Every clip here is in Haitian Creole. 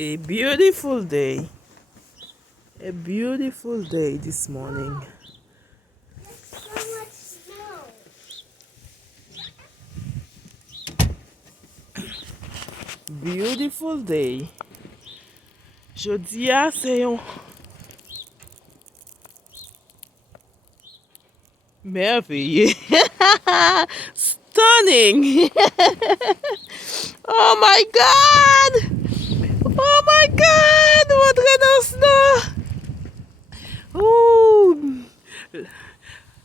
A beautiful day. A beautiful day this morning. So much snow. Beautiful day. Jodia, c'est un merveilleux. Stunning. Oh my God. Oh my God. Montre dans snow. Ouh.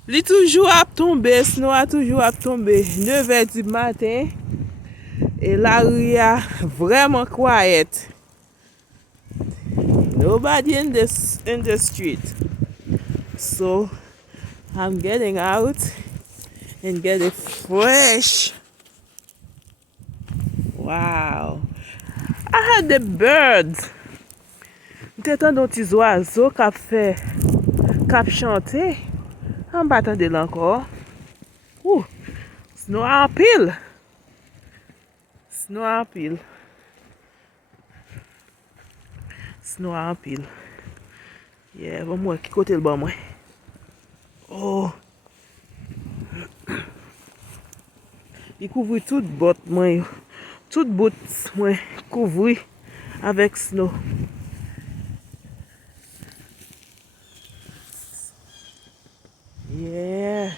Li toujours à tomber, snow a toujours à tomber. 9h du matin. Et la rue est vraiment quiet. Nobody in the street. So I'm getting out and getting fresh. Wow. I had the birds. T'entends des oiseaux qui chantent. On va attendre encore. Ouh. Snow ampil. Snow ampil. Snow ampil. Yeah, bon moi qui côté le bon moi. Oh. Il couvre toute botte moi. Toute botte moi couvre avec snow. Yeah.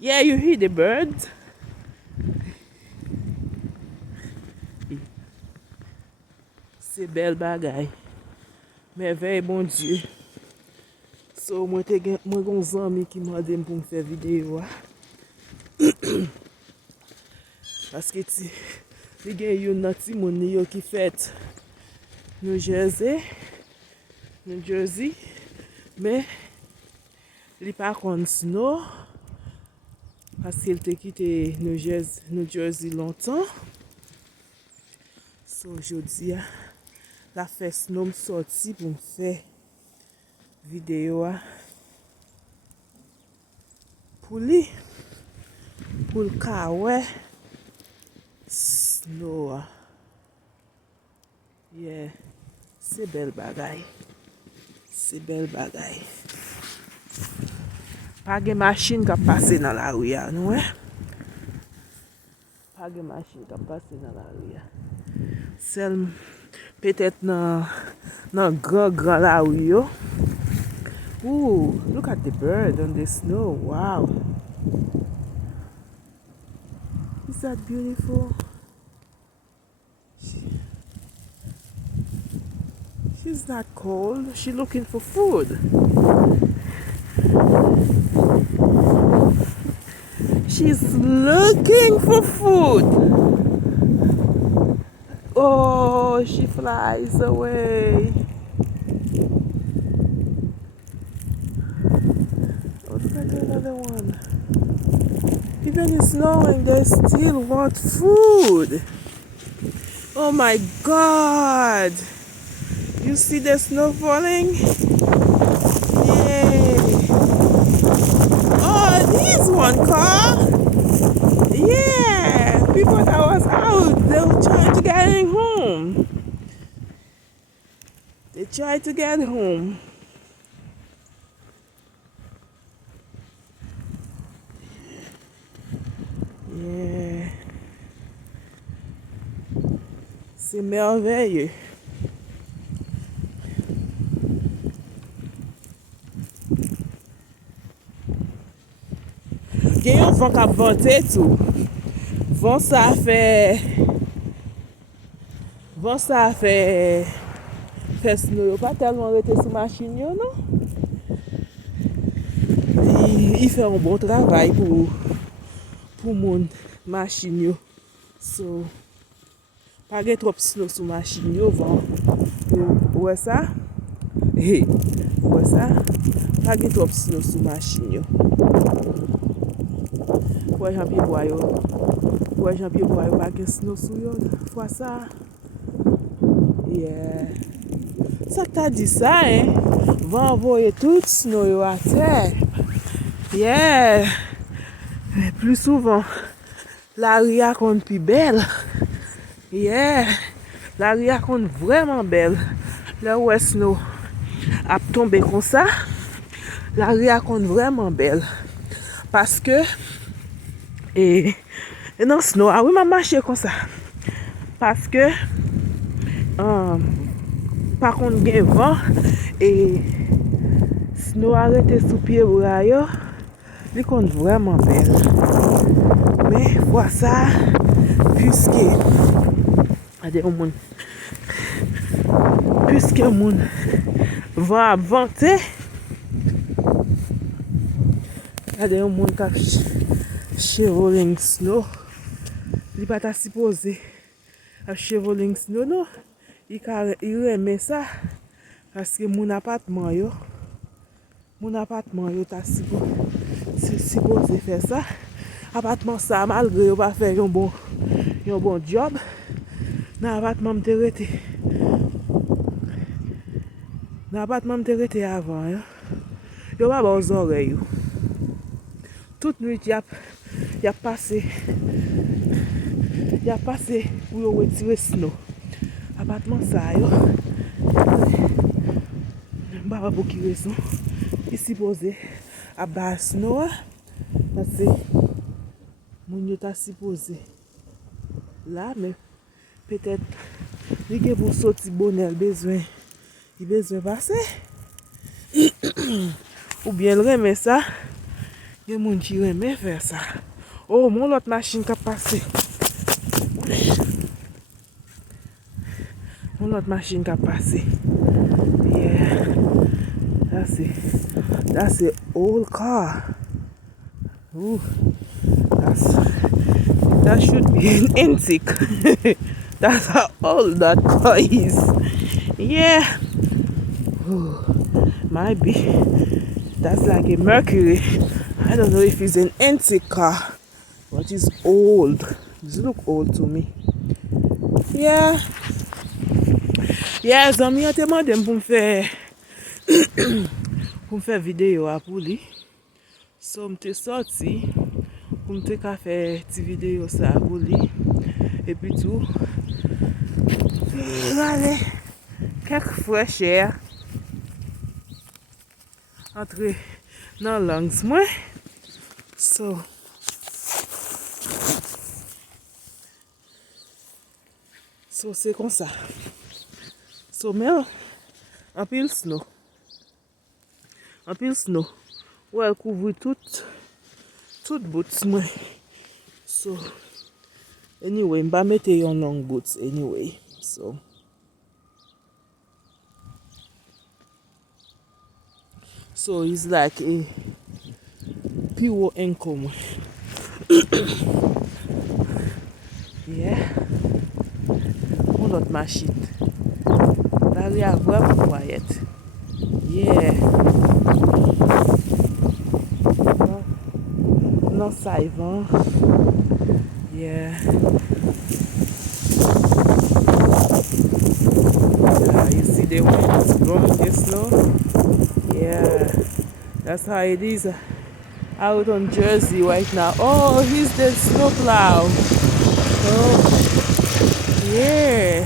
Yeah, you hear the birds? C'est belle bagay. Merveille bon Dieu. So moi gon zami qui m'a demandé pour me faire vidéo. Parce que li gen yon nan ti moun yo ki fet New Jersey, mais li pa kon snow parce qu'il te quitté New Jersey longtemps. So jodi la fè snow m sorti pour me faire vidéo pour li pour le ka wè snow. Yeah, c'est belle bagay. C'est belle bagay. Pas de machine qui passe dans la rue, non? Pas de machine qui passe dans la rue. Celle peut-être dans grand la rue. Ooh, look at the bird on the snow. Wow. Is that beautiful? She's not cold. She's looking for food. She's looking for food. Oh, she flies away. Oh, look at another one. Even it's snowing, they still want food. Oh my God. You see the snow falling? Yay. Oh, this one car. Yeah. People that was out, they were trying to get home. They tried to get home. Yeah. C'est merveilleux. Gen yon vent kap vante tout. Vent sa fait snow yo pas tellement rete sous machine yo, non? Il fait un bon travail pour mon machine yo. So pas gen trop snow sous machine yo, vent. Ouais ça? Hey, ouais ça? Pas gen trop snow sous machine yo. Pour Jean-Pierre Boyo, pas gen snow sous yo. Fois ça. Yeah. Ça que t'as dit ça, hein? Va envoyer tout snow yo à terre. Yeah. Mais plus souvent, la rue a qu'on plus belle. Yeah. La ri a kon vreman bel. Le wè snow ap tombe kon sa, la ri a kon vreman bel. Paske, e nan snow, a wè ma mache kon sa. Paske, pa kon gen van, e snow arete sou pied wè yo, li kon vreman bel. Men, fwa sa, pwiske, ade yon moun, pwiske moun van ap vante, ade yon moun kap chevoling snow, li pata sipoze ap chevoling snow no, i reme sa, paske moun apatman yo ta sipoze fe sa, apatman sa malgre yo pa fe yon bon job, nan apatman mte rete avan yo. Yo pa ba ozore yo. Tout nuit yap pase pou yo retire snow. Apatman sa yo. Ba pou ki rezon. Ki sipoze ap ba snow. Pase moun yo ta sipoze la, men petet li gen pou soti bonel bezwen pase. Ou bien reme sa, gen moun ki reme fer sa. Oh, mon lot machine kap pase. Mon lot machine kap pase. Yeah. That's a old car. Ooh. That should be an antique. That's how old that car is. Yeah. Ooh. Might be. That's like a Mercury. I don't know if it's an antique car, but it's old. It look old to me. Yeah. Yeah, zami an te mandem pou m'fè video apou li. So mte sorti pou mte ka fè ti video sa apou li. E pi tou, gade, kek fresh air entre nan lungs mwen. So se kon sa. So men, ampil snow. Ou el kouvri tout boots mwen. So, anyway, mba mette yon long boots anyway. So it's like a pure ankle. Yeah. Mon lot machine. La ri a vreman quiet. Yeah. Non saivan. Yeah. You see the wind blowing the snow? Yeah. That's how it is out on Jersey right now. Oh, here's the snow plow. Oh, yeah.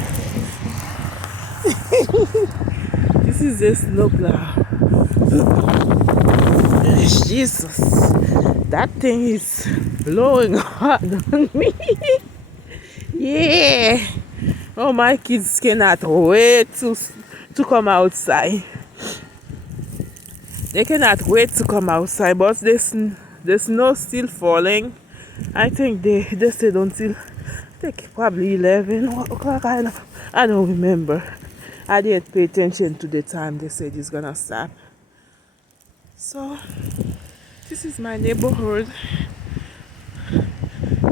This is the snow plow. Jesus, that thing is blowing hard on me. Yeah. Oh, my kids cannot wait to come outside. They cannot wait to come outside, but the snow still falling. I think they stayed until probably 11 o'clock. I don't remember. I didn't pay attention to the time they said it's gonna stop. So this is my neighborhood.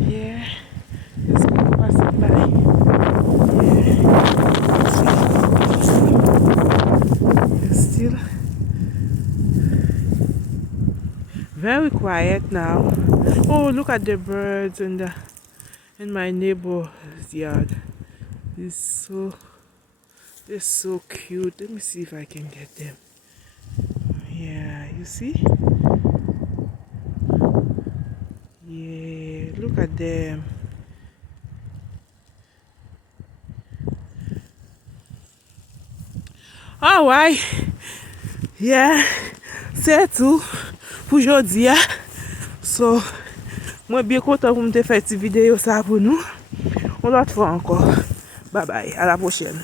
Yeah, there's people passing by. Yeah, it's still very quiet now. Oh, look at the birds in my neighbor's yard. They're so cute. Let me see if I can get them. Yeah, you see? Yeah, look at them. Alright. Yeah. C'est tout pour aujourd'hui. So, moi bien content pour me faire cette vidéo ça pour nous. On l'autre fois encore. Bye bye. À la prochaine.